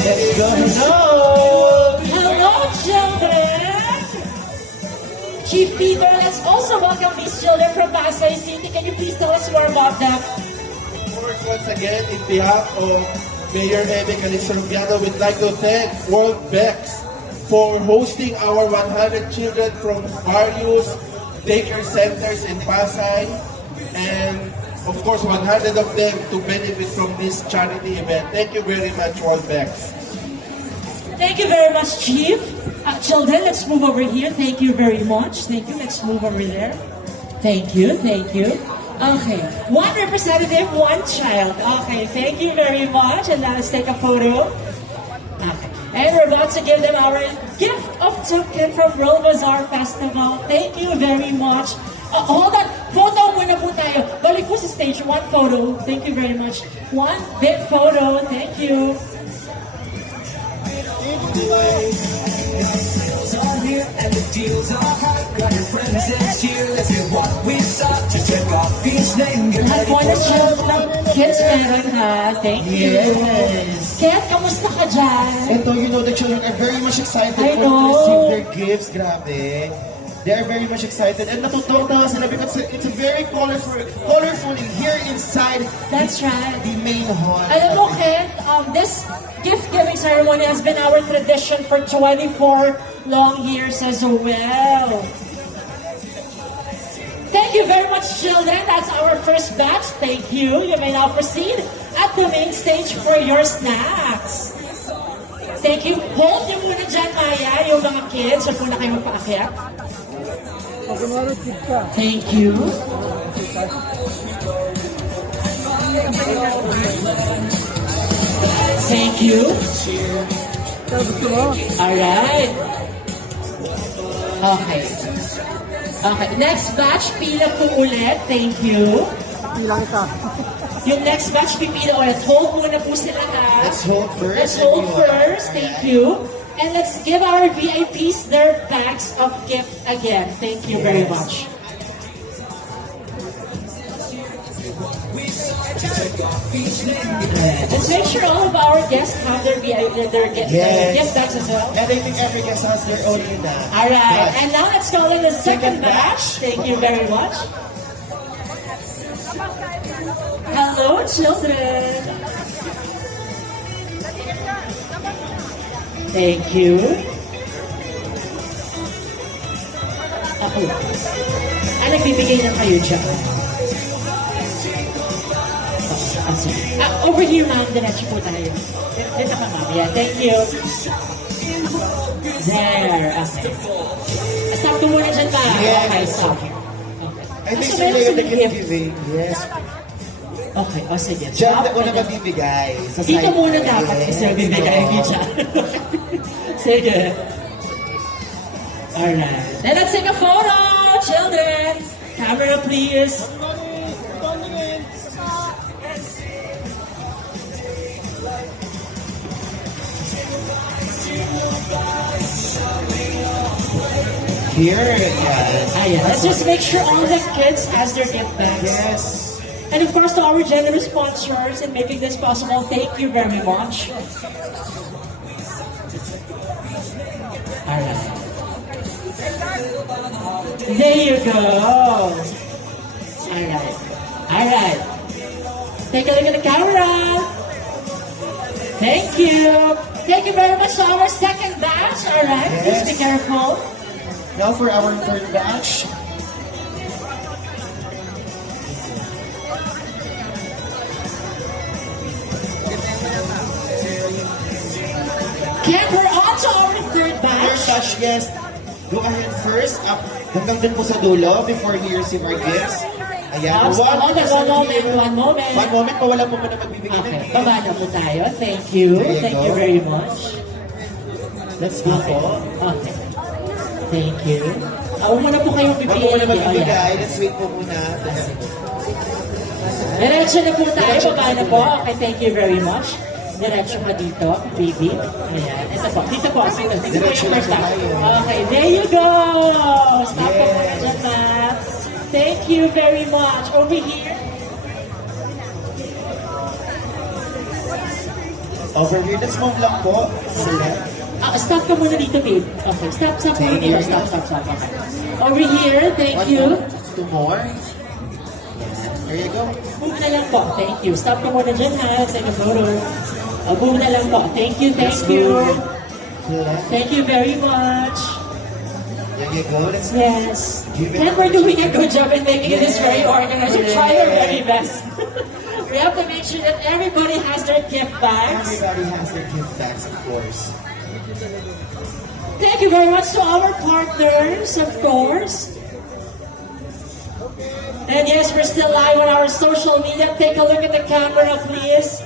Let's go. Hello. Hello, children! Chief Peter, let's also welcome these children from Pasay City. Can you please tell us more about them? Once again, in behalf of Mayor Ebe Calixto-Rubiano, we'd like to thank World Bex for hosting our 100 children from various daycare centers in Pasay, and of course 100 of them to benefit from this charity event. Thank you very much, World Bex. Thank you very much, Chief. Children, let's move over here. Thank you very much. Thank you. Let's move over there. Thank you. Thank you. Okay. One representative, one child. Okay. Thank you very much. And now let's take a photo. Okay. And we're about to give them our gift of token from World Bazaar Festival. Thank you very much. Hold on. Photo muna po tayo. Balik po sa stage. One photo. Thank you very much. One big photo. Thank you. On here and the deals are hot. Got your friends and cheer. Let's get what we stop. Just check off each name. Get Lahat ready po for na some fun. kids meron ha. Thank you. Yes. Kat, kamusta ka dyan? Ito, you know, the children are very much excited I for to know. receive their gifts. Grabe. They are very much excited. And natutuwa sila because it's a very colorful here inside That's right. the main hall. Alam mo, Kat, this gift-giving ceremony has been our tradition for 24 long years as well. Thank you very much, children. That's our first batch. Thank you. You may now proceed at the main stage for your snacks. Thank you. Hold niyo muna dyan, Maya, yung mga kids. Huwag muna kayo magpaakyat. Thank you. Thank you. Alright. Okay. Okay. Next batch, pila po ulit. Thank you. Pila kita. Yung next batch, pipila ulit. Hold muna po sila ha. Let's hold first. Let's hold first. Thank you. And let's give our VIPs their packs of gift again. Thank you very much. Let's make sure all of our guests have their gift bags as well. And I think every guest has their own in that. Alright, and now let's call in the second batch. Thank you very much. Hello, children. Thank you. Ako. Nagbibigay na kayo dyan. Over here, ma'am. Diretso po tayo. Dito ka, ma'am. Yeah, thank you. There. Okay. Stop ko muna dyan, ma'am. Yes. Okay, stop. Okay. I think so later the gift giving. Yes. Okay, o sige. Diyan na una magbibigay. Sa Dito side. muna dapat isa bibigay ko dyan. Sige. Alright. Then let's take a photo, children. Camera, please. Here, yes. Ayan. Let's just make sure all the kids has their gift bags. Yes. And of course, to our generous sponsors in making this possible, thank you very much. Alright. There you go. Alright. Alright. Take a look at the camera. Thank you. Thank you very much to our second batch. Alright. Yes. Please be careful. Now for our third batch. Ken, we're on to our third batch. Third batch, yes. Go ahead first. Up. Hanggang dun po sa dulo before we receive our gifts. Ayan. One moment. One moment pa, wala po muna magbibigay ng Okay, gift. baba na po tayo. Thank you. There you Thank go. you very much. Let's go Okay. po. Okay. Thank you. Huwag muna po kayong Wag po pipili. muna magbibigay. Let's wait po muna. Diretso na po tayo. Baba na po. Okay, thank you very much. Diretso ka dito, baby. Ayan. Ito po. Dito po. Dito po Diretso yung na first po time. tayo. Okay, there you go. Stop po muna dyan, ma'am. Thank you very much. Over here. Over here. Let's move lang po. Sa left. Stop ka muna dito, babe. Okay, stop muna dito. Stop. Okay. Over here, thank One you. more. Two more. There you go. Move na lang po. Thank you. Stop ka muna dyan, ha. Take a photo. Move na lang po. Thank you, thank Let's you. move to the left. Thank you very much. There you go. Let's Yes. Give it And we're doing a good job in making this very organized. We try our very best. We have to make sure that everybody has their gift bags. Everybody has their gift bags, of course. Thank you very much to our partners, of course. And yes, we're still live on our social media. Take a look at the camera, please.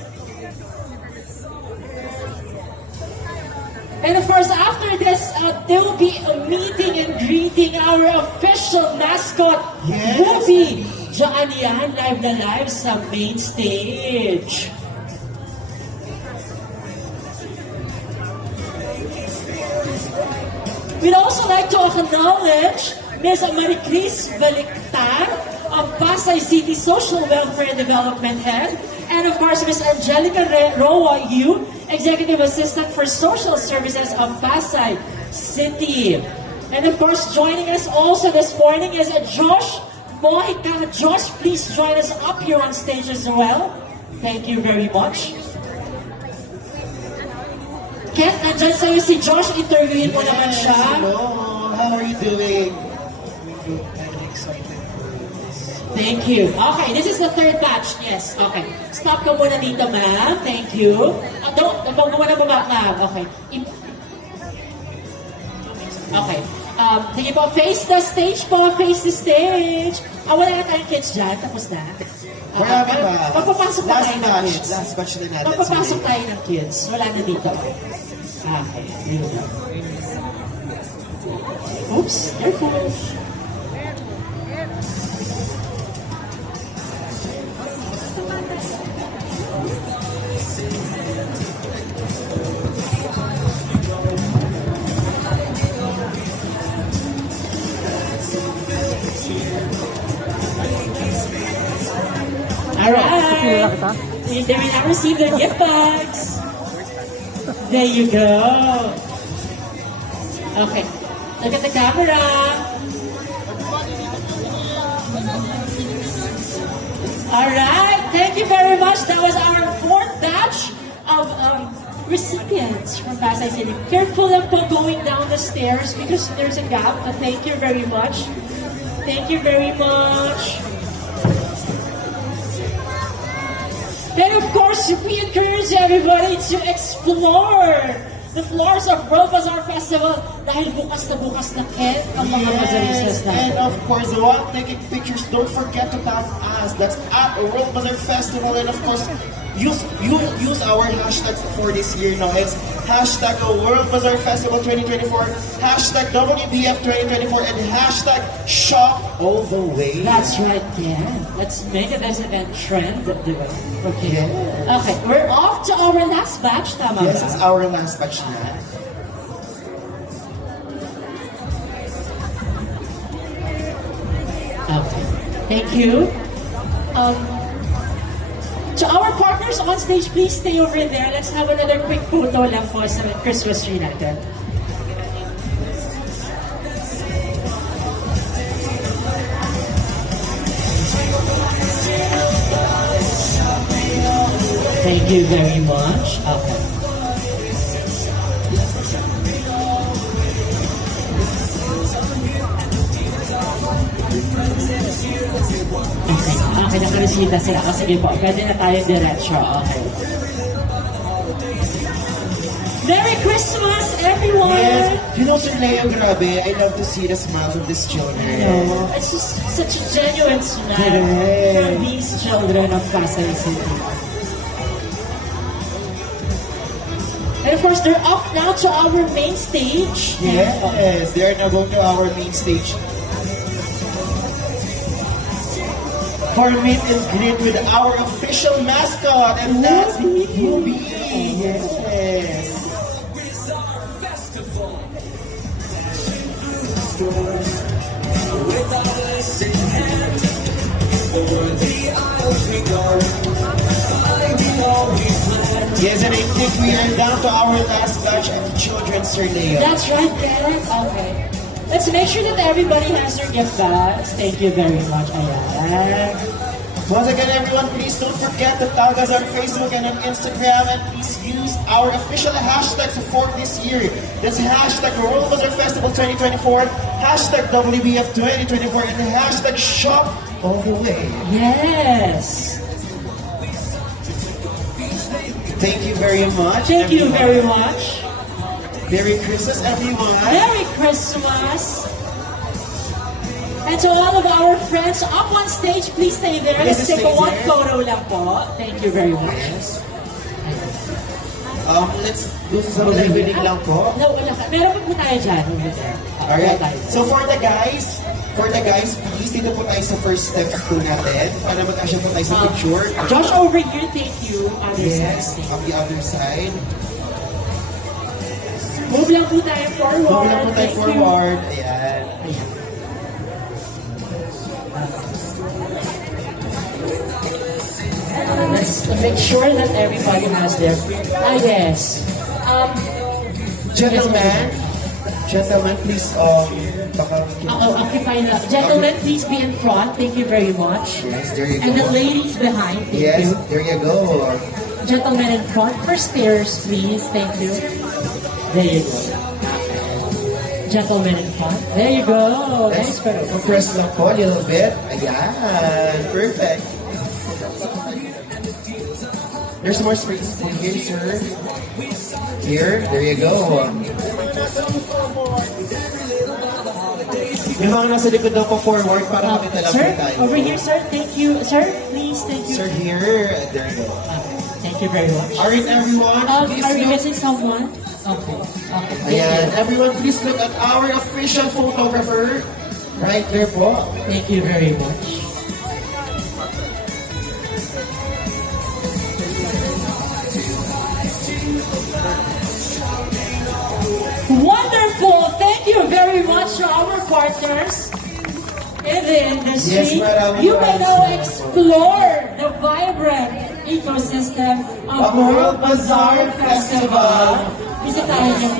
And of course, after this, there will be a meeting and greeting our official mascot, Yes. Booby. Diyan yan, live na live sa main stage. We'd also like to acknowledge Ms. Maricris Baliktar of Pasay City Social Welfare and Development Head, and of course Ms. Angelica Roa Yu, Executive Assistant for Social Services of Pasay City. And of course, joining us also this morning is Josh Mojica. Josh, please join us up here on stage as well. Thank you very much. Ken, nandyan sa'yo si Josh, interviewin mo naman siya. Hello. How are you doing? Thank you. Okay, this is the third batch. Yes, okay. Stop ka muna dito, ma'am. Thank you. Huwag mo muna baba, ma'am. Okay. Okay. Sige po, face the stage po, face the stage. Wala na tayong kids dyan, tapos na. Marami ba? Papapasok na tayo ng kids. Last batch na natin. Papapasok tayo ng kids. Wala na dito. Okay, here we go. Oops, careful. Alright. They will now receive their gift bags. There you go. Okay. Look at the camera. Alright. Thank you very much. That was our 4th batch of recipients from Pasay City. Careful lang po going down the stairs because there's a gap. But thank you very much. Thank you very much. And of course, we encourage everybody to explore the floors of World Bazaar Festival dahil bukas na Ken ang mga bazaristas natin. And of course, the one taking pictures, don't forget to tag us. That's at World Bazaar Festival. And of course, use our hashtags for this year now. It's hashtag World Bazaar Festival 2024, hashtag WBF 2024, and hashtag Shop All the Way. That's right, yeah. Let's make it as an trend. Okay. Yeah. Okay, we're off to our last batch, tama Yes, ba? it's our last batch na. Okay. Thank you. To our partners on stage, please stay over there. Let's have another quick photo lang po sa Christmas tree natin. Thank you very much. Okay. Okay, nakaresita sila. Sige po, pwede na tayo diretso. Okay. Merry Christmas, everyone! Yes, you know, Sir Leo, grabe, I love to see the smiles of these children. No, it's just such a genuine smile from these children of Pasay City. And of course, they're off now to our main stage. Yes, they are now going to our main stage for meet and greet with our official mascot, and that's Ruby. Yes. With our blessed hand, over the aisles we go, finding all we planned. Yes, and I think we are down to our last batch of children, Sir Leo. That's right, Derek. Okay. Let's make sure that everybody has their gift bags. Thank you very much. Ayan. Once again, everyone, please don't forget to tag us on Facebook and on Instagram, and please use our official hashtags for this year. That's hashtag World Bazaar Festival 2024, hashtag WBF 2024, and hashtag Shop All the Way. Yes. Thank you very much. Thank you very much. Merry Christmas, everyone. Merry Christmas. And to all of our friends up on stage, please stay there. Let's take a one photo lang po. Thank you very much. Let's do some leveling lang po. No, meron pa po tayo dyan. Alright. So for the guys, please dito po tayo sa first steps po natin para mag-asya po tayo sa picture. Josh, over here, thank you. Yes, on the other side. Move lang po tayo forward. Move lang po tayo forward. Ayan. Let's make sure that everybody has their... yes. Gentlemen, please, occupy na. Gentlemen, please be in front. Thank you very much. Yes, there you go. And the ladies behind, thank you. There you go. Gentlemen in front, for stairs, please. Thank you. There you go. Gentlemen in front. There you go. Let's press lang po a little bit. Ayan. Perfect. There's more space here, sir. Here. There you go. Yung mga nasa likod daw po forward para makita lang Sir, po tayo. over here, sir. Thank you. Sir, please, thank you. Sir, here. There you go. Thank you very much. Alright, everyone. Please Are you look. missing someone? Okay. Okay. Ayan, everyone, please look at our official photographer. Right there po. Thank you very much. Wonderful! Thank you very much to our partners in the industry. Yes, maraming You may now maraming explore the vibrant ecosystem of World Bazaar Festival. Bisitahin niyo